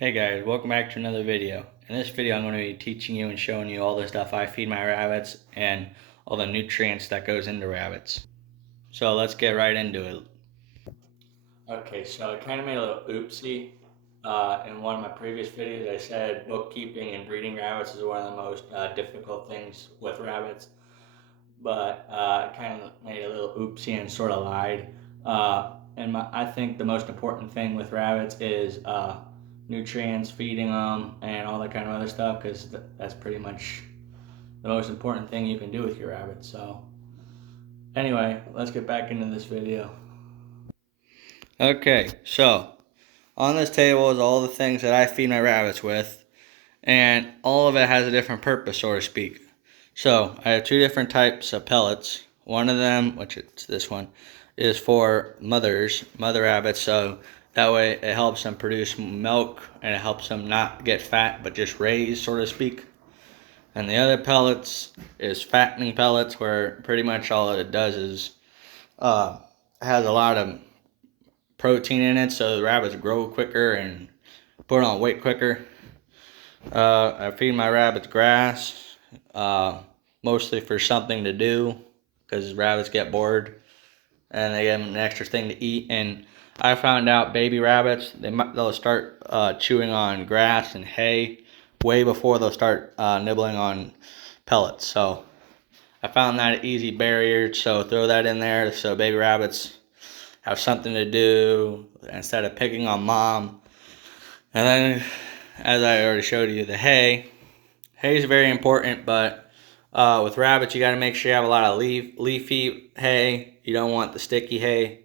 Hey guys, welcome back to another video. In this video I'm going to be teaching you and showing you all the stuff I feed my rabbits and all the nutrients that goes into rabbits. So let's get right into it. Okay, so I kind of made a little oopsie. In one of my previous videos I said bookkeeping and breeding rabbits is one of the most difficult things with rabbits. But I kind of made a little oopsie and sort of lied. I think the most important thing with rabbits is nutrients, feeding them, and all that kind of other stuff, because that's pretty much the most important thing you can do with your rabbits. So anyway, let's get back into this video. Okay, so on this table is all the things that I feed my rabbits with, and all of it has a different purpose, so to speak. So I have two different types of pellets. One of them, which it's this one, is for mother rabbits, so that way it helps them produce milk and it helps them not get fat but just raise, so to speak. And the other pellets is fattening pellets, where pretty much all it does is has a lot of protein in it, so the rabbits grow quicker and put on weight quicker. I feed my rabbits grass, mostly for something to do, because rabbits get bored and they give them an extra thing to eat. And I found out baby rabbits, they'll start chewing on grass and hay way before they'll start nibbling on pellets. So I found that an easy barrier, so throw that in there so baby rabbits have something to do instead of picking on mom. And then, as I already showed you, the hay. Hay is very important, but with rabbits, you got to make sure you have a lot of leafy hay. You don't want the sticky hay.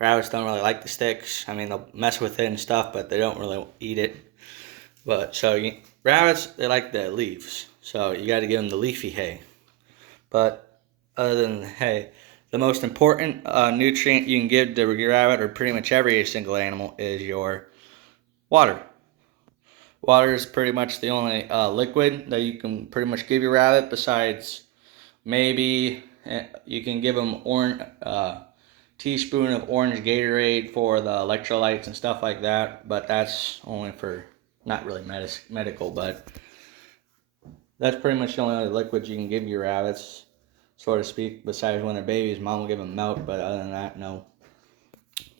Rabbits don't really like the sticks. I mean, they'll mess with it and stuff, but they don't really eat it. But rabbits, they like the leaves, so you got to give them the leafy hay. But other than the hay, the most important nutrient you can give to your rabbit, or pretty much every single animal, is your water. Water is pretty much the only liquid that you can pretty much give your rabbit, besides maybe you can give them teaspoon of orange Gatorade for the electrolytes and stuff like that, but that's only for not really medical, but that's pretty much the only other liquids you can give your rabbits, so to speak, besides when they're babies. Mom will give them milk, but other than that, no.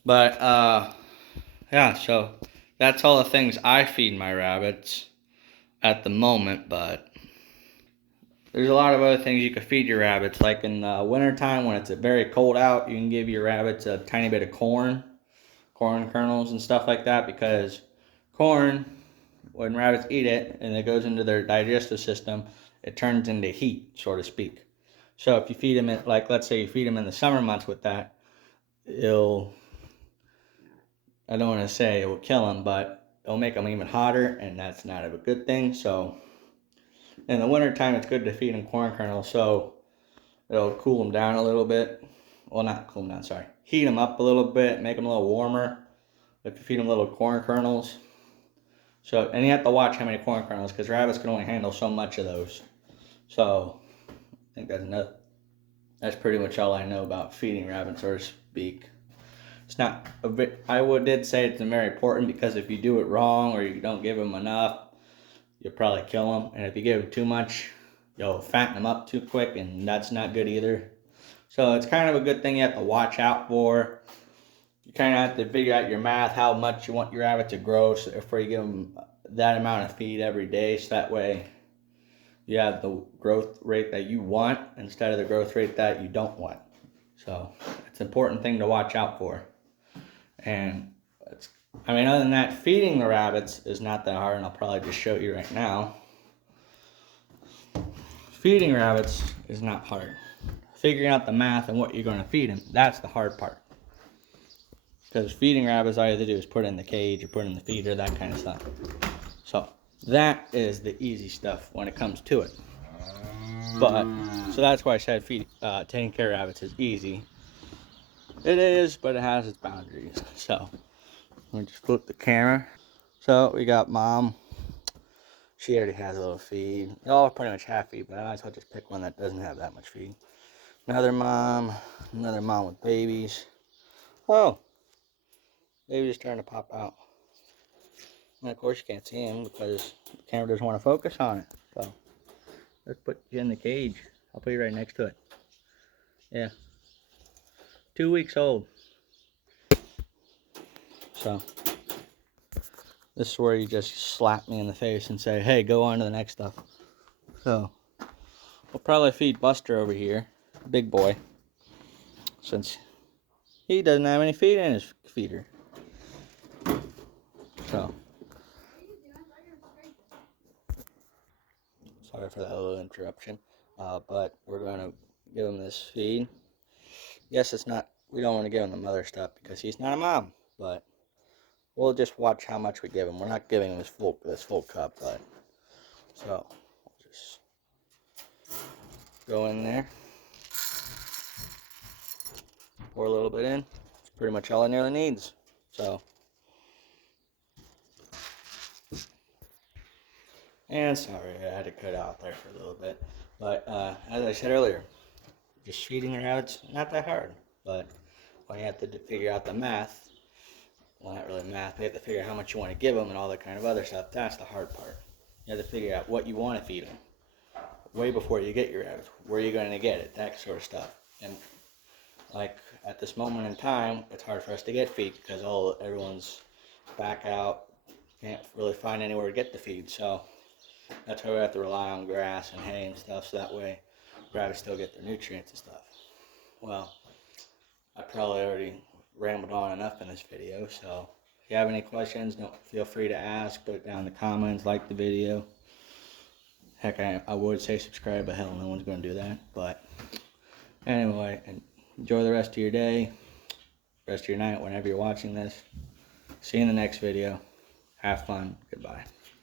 But yeah, so that's all the things I feed my rabbits at the moment, but there's a lot of other things you can feed your rabbits. Like in the wintertime when it's very cold out, you can give your rabbits a tiny bit of corn kernels and stuff like that, because corn, when rabbits eat it and it goes into their digestive system, it turns into heat, so to speak. So if you feed them, like let's say you feed them in the summer months with that, I don't want to say it will kill them, but it'll make them even hotter, and that's not a good thing. So in the wintertime, it's good to feed them corn kernels, so it'll cool them down a little bit. Well, not cool them down, sorry. Heat them up a little bit, make them a little warmer if you feed them little corn kernels. So, and you have to watch how many corn kernels, because rabbits can only handle so much of those. So I think that's pretty much all I know about feeding rabbits, so to speak. It's not a bit, did say it's very important, because if you do it wrong or you don't give them enough, you'll probably kill them. And if you give them too much, you'll fatten them up too quick, and that's not good either. So it's kind of a good thing you have to watch out for. You kind of have to figure out your math, how much you want your rabbit to grow, so before you give them that amount of feed every day, so that way you have the growth rate that you want instead of the growth rate that you don't want. So it's an important thing to watch out for. And other than that, feeding the rabbits is not that hard, and I'll probably just show you right now. Feeding rabbits is not hard. Figuring out the math and what you're going to feed them, that's the hard part. Because feeding rabbits, all you have to do is put it in the cage or put it in the feeder, that kind of stuff. So that is the easy stuff when it comes to it. But so that's why I said taking care of rabbits is easy. It is, but it has its boundaries. So let me just flip the camera. So we got mom. She already has a little feed. They all pretty much have feed, but I might as well just pick one that doesn't have that much feed. Another mom with babies. Oh, baby's starting to pop out. And of course you can't see him because the camera doesn't want to focus on it. So let's put you in the cage. I'll put you right next to it. Yeah. 2 weeks old. So this is where you just slap me in the face and say, hey, go on to the next stuff. So we'll probably feed Buster over here, big boy, since he doesn't have any feed in his feeder. So sorry for that little interruption, but we're going to give him this feed. Yes, it's not, we don't want to give him the mother stuff because he's not a mom, but we'll just watch how much we give him. We're not giving him this full cup, but so we'll just go in there, pour a little bit in. It's pretty much all it nearly needs. So, and sorry, I had to cut out there for a little bit, but as I said earlier, just feeding your rabbits not that hard, but when you have to figure out the math, well, not really math, you have to figure out how much you want to give them and all that kind of other stuff. That's the hard part. You have to figure out what you want to feed them way before you get your rabbits. Where are you going to get it? That sort of stuff. And like at this moment in time, it's hard for us to get feed because everyone's back out, can't really find anywhere to get the feed. So that's why we have to rely on grass and hay and stuff, so that way rabbits still get their nutrients and stuff. Well, I probably already rambled on enough in this video, so if you have any questions, don't feel free to ask. Put it down in the comments, like the video. Heck, I would say subscribe, but hell, no one's going to do that. But anyway, enjoy the rest of your day, rest of your night, whenever you're watching this. See you in the next video. Have fun. Goodbye.